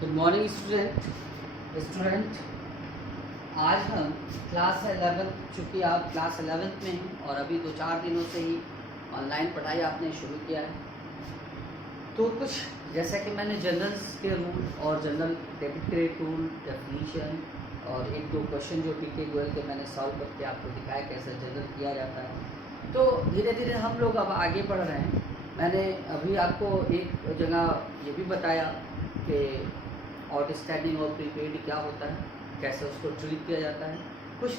Good morning student. आज हम class 11, चूँकि आप क्लास 11th में हैं और अभी 2-4 दिनों से ही ऑनलाइन पढ़ाई आपने शुरू किया है, तो कुछ जैसा कि मैंने जनरल्स के रूल और general debit credit rule definition और 1-2 क्वेश्चन जो टी के गोयल के मैंने सॉल्व करके आपको दिखाया कैसे जनरल किया जाता है। तो धीरे धीरे हम लोग अब आगे बढ़ रहे हैं। मैंने अभी आपको एक जगह ये भी बताया कि आउटस्टैंडिंग और प्रीपेड क्या होता है, कैसे उसको ट्रीट किया जाता है। कुछ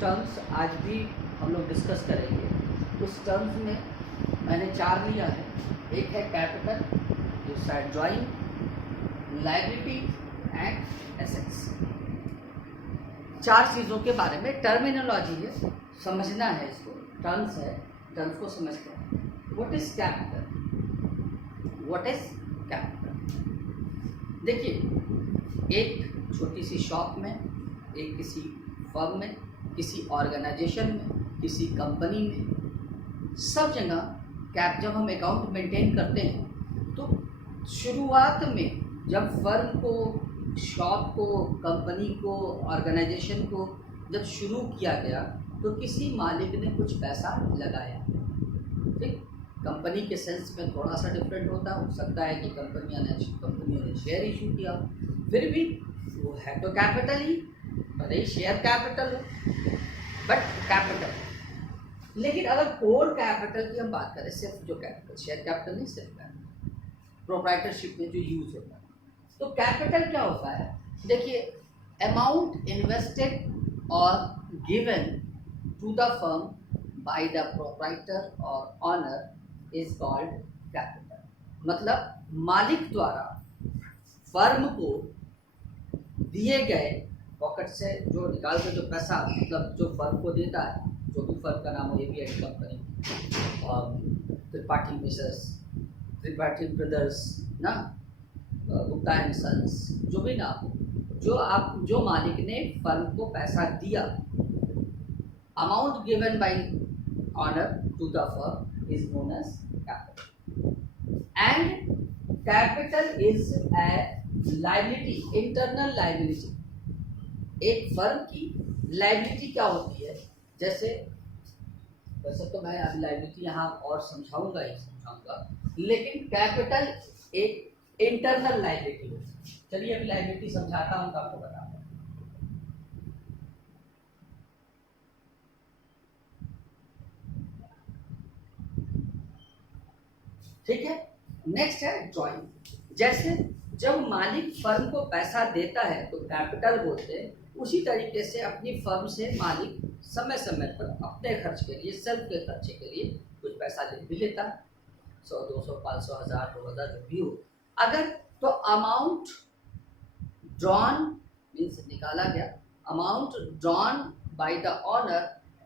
टर्म्स आज भी हम लोग डिस्कस करेंगे। उस टर्म्स में मैंने 4 लिया है। एक है कैपिटल, दूसरा है ड्राइंग, लायबिलिटी एंड एसेट्स। 4 चीज़ों के बारे में टर्मिनोलॉजी है, समझना है इसको। टर्म्स है, टर्म्स को समझते हैं। What is capital? What is capital? देखिए, एक छोटी सी शॉप में, एक किसी फर्म में, किसी ऑर्गेनाइजेशन में, किसी कंपनी में, सब जगह जब हम अकाउंट मेंटेन करते हैं तो शुरुआत में जब फर्म को, शॉप को, कंपनी को, ऑर्गेनाइजेशन को जब शुरू किया गया तो किसी मालिक ने कुछ पैसा लगाया। ठीक, कंपनी के सेंस में थोड़ा सा डिफरेंट हो सकता है कि कंपनियों ने शेयर इशू किया, फिर भी वो है तो कैपिटल ही, भले ही शेयर कैपिटल हो, बट कैपिटल। लेकिन अगर कोर कैपिटल की हम बात करें, सिर्फ जो कैपिटल, शेयर कैपिटल नहीं, सिर्फ कैपिटल प्रोप्राइटरशिप में जो यूज होता है, तो कैपिटल क्या होता है? देखिए, अमाउंट इन्वेस्टेड और given to the firm by the proprietor और ऑनर इज कॉल्ड कैपिटल। मतलब मालिक द्वारा फर्म को दिए गए पॉकेट से जो निकाल के जो पैसा, मतलब जो फर्म को देता है, जो भी फर्म का नाम हो, ये भी एक कंपनी और त्रिपाठी मिसेस, त्रिपाठी ब्रदर्स ना, गुप्ता एंड सन्स, जो भी नाम हो, जो मालिक ने फर्म को पैसा दिया, amount given by owner to the firm is known as capital. And capital is a liability, internal liability. एक फर्म की लायबिलिटी क्या होती है? जैसे वैसे तो मैं अभी लायबिलिटी यहाँ और समझाऊंगा, लेकिन कैपिटल एक इंटरनल लायबिलिटी होती है। चलिए अभी लायबिलिटी समझाता हूँ तो आपको बताता हूँ। ठीक है, नेक्स्ट है ड्राइंग। जैसे जब मालिक फर्म को पैसा देता है तो कैपिटल बोलते हैं, उसी तरीके से अपनी फर्म से मालिक समय समय पर अपने खर्च के लिए, सेल्फ के खर्चे के लिए कुछ पैसा भी लेता है, 100, 200, 500, 1000, 2000 जो भी हो। अगर तो अमाउंट ड्रॉन मीन्स निकाला गया, amount drawn by the owner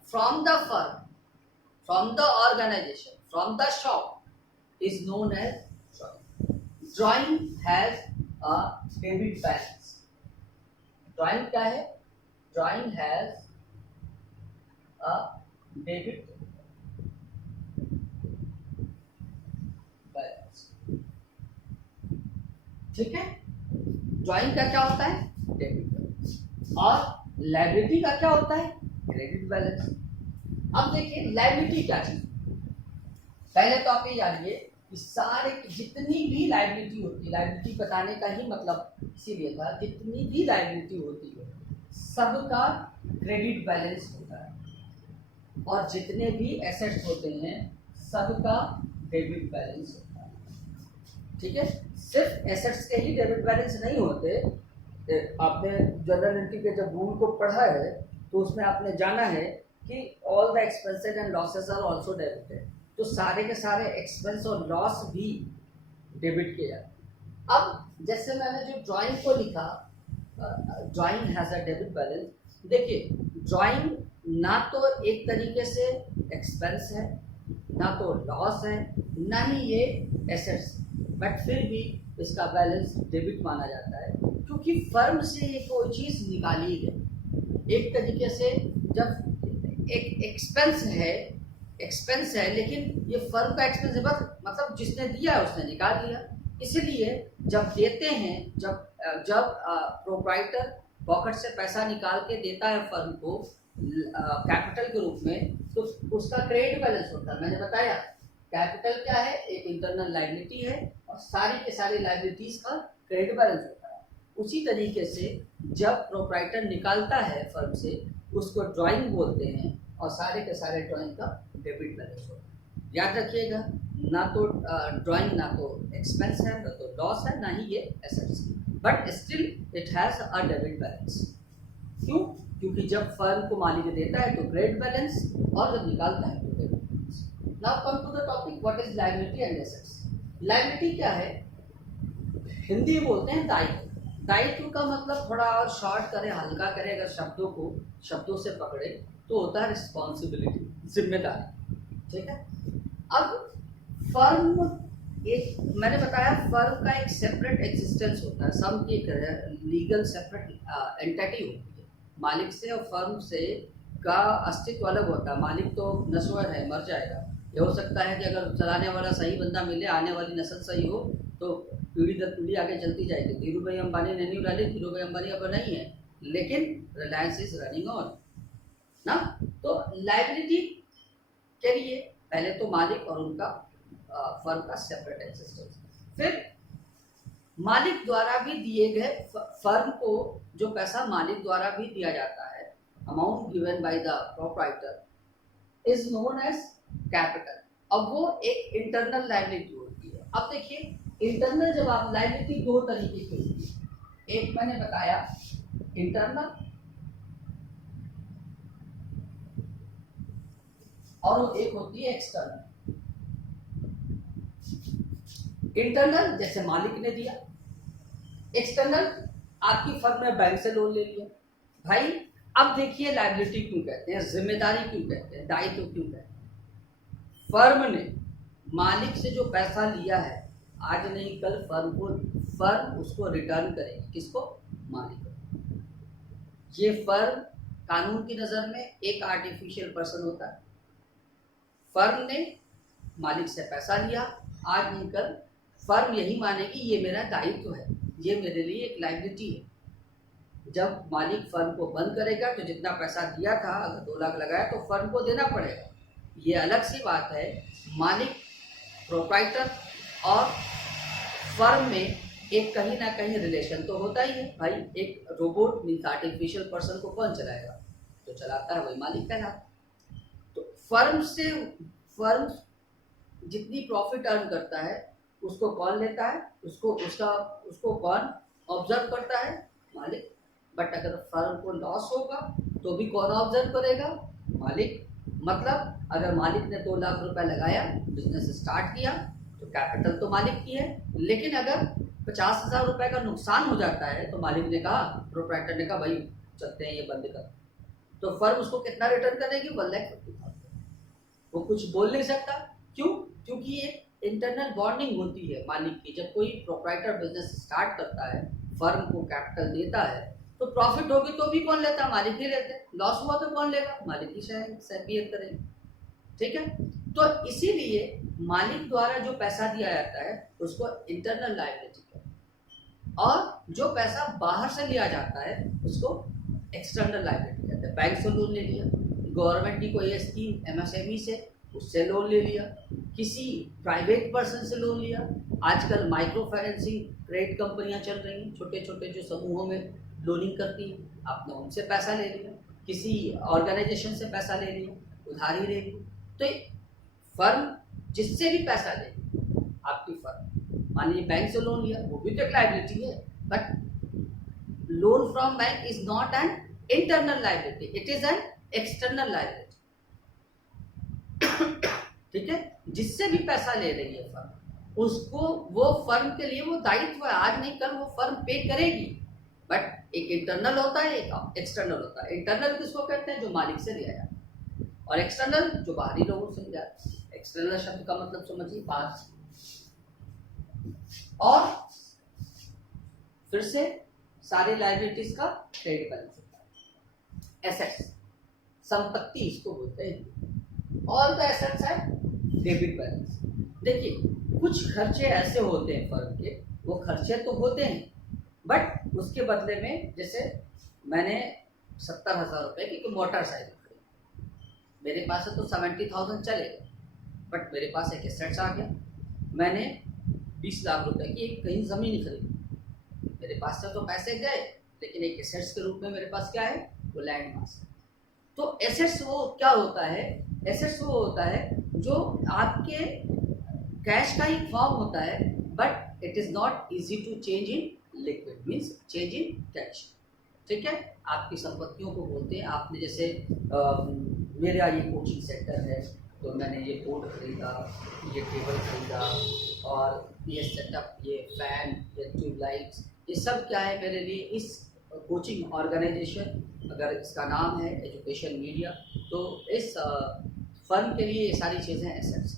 from the firm, from the organisation, from the shop is known as drawing. Drawing has a debit balance. Drawing क्या है? Drawing has a debit balance. ठीक है, drawing का क्या होता है? Debit balance. और liability का क्या होता है? Credit balance. अब देखिए लायबिलिटी क्या चीज। पहले तो आप ये जानिए कि सारे जितनी भी लायबिलिटी होती है, लायबिलिटी बताने का ही मतलब इसीलिए था, जितनी भी लायबिलिटी होती है सबका क्रेडिट बैलेंस होता है, और जितने भी एसेट्स होते हैं सबका डेबिट बैलेंस होता है। ठीक है, सिर्फ एसेट्स के ही डेबिट बैलेंस नहीं होते। आपने जनरल एंट्री के जब रूल को पढ़ा है तो उसमें आपने जाना है कि all the expenses and losses are also debited, तो सारे के सारे एक्सपेंस और लॉस भी डेबिट किए जाते हैं। अब जैसे मैंने जो ड्राइंग को लिखा, drawing has a debit balance. देखिए, ड्राइंग ना तो एक तरीके से एक्सपेंस है, ना तो लॉस है, ना ही ये एसेट्स, बट फिर भी इसका बैलेंस डेबिट माना जाता है, क्योंकि फर्म से ये कोई चीज़ निकाली गई। एक तरीके से जब एक एक्सपेंस है, लेकिन ये फर्म का एक्सपेंस है, बस मतलब जिसने दिया है उसने निकाल लिया। इसलिए जब देते हैं, जब जब प्रोप्राइटर पॉकेट से पैसा निकाल के देता है फर्म को कैपिटल के रूप में, तो उसका क्रेडिट बैलेंस होता है। मैंने बताया कैपिटल क्या है, एक इंटरनल लायबिलिटी है और सारी के सारी लायबिलिटीज का क्रेडिट बैलेंस होता है। उसी तरीके से जब प्रोप्राइटर निकालता है फर्म से, उसको ड्राइंग बोलते हैं और सारे के सारे ड्राइंग का डेबिट बैलेंस होता है। याद रखिएगा, ना तो ड्राइंग ना तो एक्सपेंस है, ना तो लॉस है, ना ही ये assets, but still it has a debit balance. क्यों? क्योंकि जब फर्म को मालिक देता है तो क्रेडिट बैलेंस और जब निकालता है तो debit balance. Now come to the topic, what is liability and assets. Liability क्या है? हिंदी में बोलते हैं दायित्व। दायित्व का मतलब थोड़ा और शॉर्ट करें, हल्का करें, अगर शब्दों से पकड़े तो होता है रिस्पॉन्सिबिलिटी, जिम्मेदारी। ठीक है। अब फर्म, एक मैंने बताया फर्म का एक सेपरेट एग्जिस्टेंस होता है, सम की एक लीगल सेपरेट एंटिटी होती है। मालिक से और फर्म से का अस्तित्व अलग होता है। मालिक तो नश्वर है, मर जाएगा। ये हो सकता है कि अगर चलाने वाला सही बंदा मिले, आने वाली नस्ल सही हो, तो पीढ़ी दर पीढ़ी आगे चलती जाएगी। धीरू भाई अंबानी ने नहीं डाली, धीरू भाई अंबानी अब नहीं है, लेकिन रिलायंस इज रनिंग ऑन ना। तो लायबिलिटी के लिए पहले तो मालिक और उनका फर्म का सेपरेट एग्जिस्टेंस, फिर मालिक द्वारा भी दिए गए, फर्म को जो पैसा मालिक द्वारा भी दिया जाता है, amount given by the proprietor is known as capital. अब वो एक इंटरनल लायबिलिटी होती है। अब देखिए, इंटरनल जब आप लायबिलिटी दो तरीके की होती है, एक मैंने बताया इंटरनल और एक होती है एक्सटर्नल। इंटरनल जैसे मालिक ने दिया, एक्सटर्नल आपकी फर्म ने बैंक से लोन ले लिया। भाई अब देखिए, लायबिलिटी क्यों कहते हैं, जिम्मेदारी क्यों कहते हैं, दायित्व क्यों कहते हैं? फर्म ने मालिक से जो पैसा लिया है, आज नहीं कल फर्म उसको रिटर्न करेगी। किसको? मालिक को। ये फर्म कानून की नज़र में एक आर्टिफिशियल पर्सन होता है। फर्म ने मालिक से पैसा लिया, आज नहीं कल फर्म यही मानेगी ये मेरा दायित्व है, ये मेरे लिए एक लायबिलिटी है। जब मालिक फर्म को बंद करेगा तो जितना पैसा दिया था, अगर 2 लाख लगाया तो फर्म को देना पड़ेगा। ये अलग सी बात है। मालिक, प्रोप्राइटर और फर्म में एक कहीं ना कहीं रिलेशन तो होता ही है। भाई एक रोबोट मीन्स आर्टिफिशियल पर्सन को कौन चलाएगा? तो चलाता है वही मालिक कहलाता है। तो फर्म जितनी प्रॉफिट अर्न करता है उसको कौन लेता है? उसको कौन ऑब्जर्व करता है? मालिक। बट अगर फर्म को लॉस होगा तो भी कौन ऑब्जर्व करेगा? मालिक। मतलब अगर मालिक ने 2 लाख रुपए लगाया, बिजनेस स्टार्ट किया, तो कैपिटल तो मालिक की है, लेकिन अगर 50,000 रुपए का नुकसान हो जाता है तो मालिक ने कहा, प्रोप्राइटर ने कहा भाई चलते हैं ये बंद कर, तो फर्म उसको कितना रिटर्न करेगी? 1,50,000। वो कुछ बोल नहीं सकता। क्यों? क्योंकि एक इंटरनल बॉन्डिंग होती है मालिक की। जब कोई प्रोप्राइटर बिजनेस स्टार्ट करता है, फर्म को कैपिटल देता है, तो प्रॉफिट होगी तो भी कौन लेता है? मालिक ही लेते हैं। लॉस हुआ तो कौन लेगा? मालिक ही सहपियत करेंगे। ठीक है। तो इसीलिए मालिक द्वारा जो पैसा दिया जाता है उसको इंटरनल लायबिलिटी कहते हैं, और जो पैसा बाहर से लिया जाता है उसको एक्सटर्नल लायबिलिटी कहते हैं। बैंक से लोन ले लिया, गवर्नमेंट की कोई स्कीम एमएसएमई से, उससे लोन ले लिया, किसी प्राइवेट पर्सन से लोन लिया। आजकल माइक्रो फाइनेंसिंग क्रेडिट कंपनियां चल रही हैं, छोटे छोटे जो समूहों में लोनिंग करती है, आपने उनसे पैसा ले लिया, किसी ऑर्गेनाइजेशन से पैसा ले लिया, उधारी ले ली। तो फर्म जिससे भी पैसा ले, आपकी फर्म मान लीजिए बैंक से लोन लिया, वो भी तो एक लायबिलिटी है, but loan from bank is not an internal liability, it is an external liability. ठीक है। जिससे भी पैसा ले रही है फर्म, उसको वो फर्म के लिए वो दायित्व है, आज नहीं कल वो फर्म पे करेगी। बट एक इंटरनल होता है, एक एक्सटर्नल होता है। इंटरनल किसको कहते हैं? जो मालिक से लिया जाता है, और एक्सटर्नल जो बाहरी लोगों से लिया जाता है। एक्सटर्नल शब्द का मतलब समझिए बाहर से। और फिर से सारी लायबिलिटीज का क्रेडिट बैलेंस होता है। एसेट्स, संपत्ति इसको बोलते हैं। ऑल द एसेट्स है डेबिट बैलेंस। देखिए कुछ खर्चे ऐसे होते हैं फर्म के, वो खर्चे तो होते हैं बट उसके बदले में जैसे मैंने 70,000 रुपये की कोई मोटरसाइकिल खरीदी, मेरे पास है तो 70,000 चलेगा, बट मेरे पास एक एसेट्स आ गया, मैंने 20 लाख रुपए की एक कहीं ज़मीन खरीदी, मेरे पास से तो पैसे गए लेकिन एक एसेट्स के रूप में मेरे पास क्या है, वो लैंड मास है। तो एसेट्स वो क्या होता है, एसेट्स वो होता है जो आपके कैश का ही फॉर्म होता है but it is not easy to change in liquid, means change in cash. ठीक है, आपकी संपत्तियों को बोलते हैं। आपने जैसे मेरा ये कोचिंग सेंटर है तो मैंने ये बोर्ड खरीदा, ये टेबल खरीदा और ये सेटअप, ये फैन, ये ट्यूबलाइट्स, ये सब क्या है मेरे लिए इस कोचिंग ऑर्गेनाइजेशन, अगर इसका नाम है एजुकेशन मीडिया, तो इस फर्म के लिए ये सारी चीज़ें एसेट्स।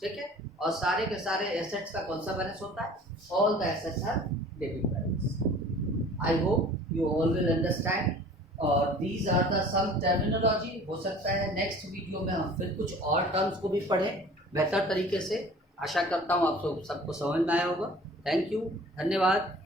ठीक है, और सारे के सारे एसेट्स का कौन सा बैलेंस होता है, all the assets are debit balance. I hope you all will understand और these are the some terminology. हो सकता है नेक्स्ट वीडियो में हम फिर कुछ और टर्म्स को भी पढ़ें बेहतर तरीके से। आशा करता हूँ आप सबको समझ में आया होगा। थैंक यू, धन्यवाद।